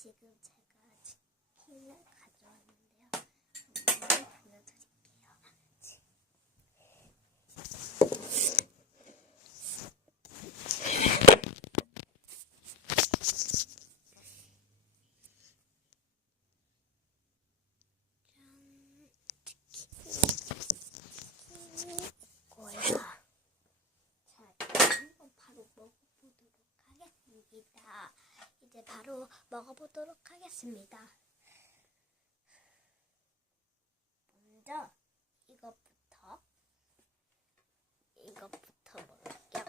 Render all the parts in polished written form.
지금 제가 치킨을 가져왔는데요. 한번 보여드릴게요. 치킨이 이거예요. 자, 한번 바로 먹어보도록 하겠습니다. 이제 바로 먹어보도록 하겠습니다. 먼저 이것부터 먹을게요.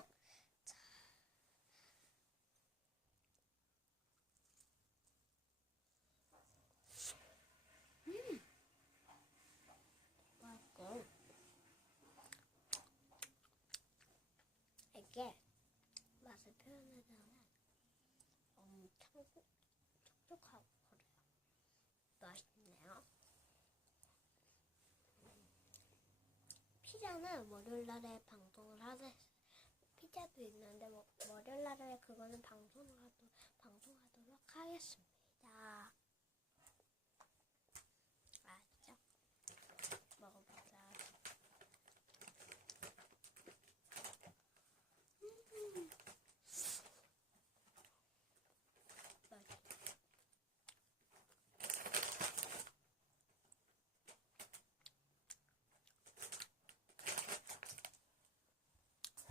자, 맛있고 이게 맛을 표현하자면 엄청 촉촉하고 그래요. 맛있네요. 피자는 월요일날에 방송을 하세. 피자도 있는데 월요일날에 그거는 방송하도록 하겠습니다. 알았죠? 먹어보자.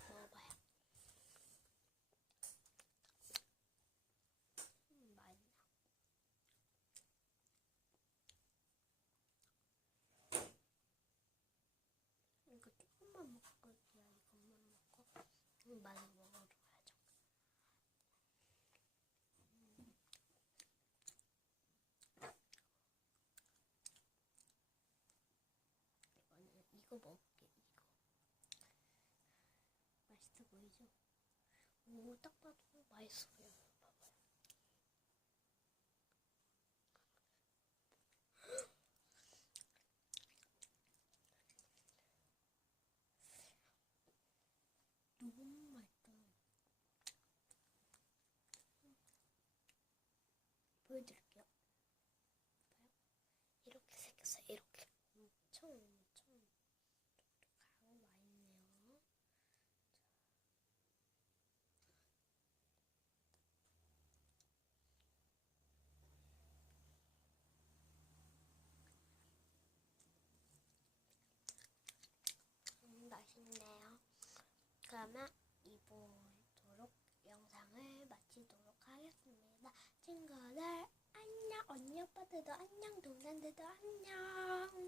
먹어봐요. 맛있나? 이거 조금만 먹거든요. 이것만 먹고 많이 먹어줘야죠. 이거 먹을게. 이거 맛있어 보이죠? 오, 딱 봐도 맛있어 보여요. 봐봐요. 너무 맛있다. 보여드릴게요. 봐요. 이렇게 생겼어요. 이렇게 엄청 촉촉하고 맛있네요. 맛있네요. 그러면 이보도록 영상을 마치도록 하겠습니다. 친구들 안녕, 언니 오빠들도 안녕, 동생들도 안녕.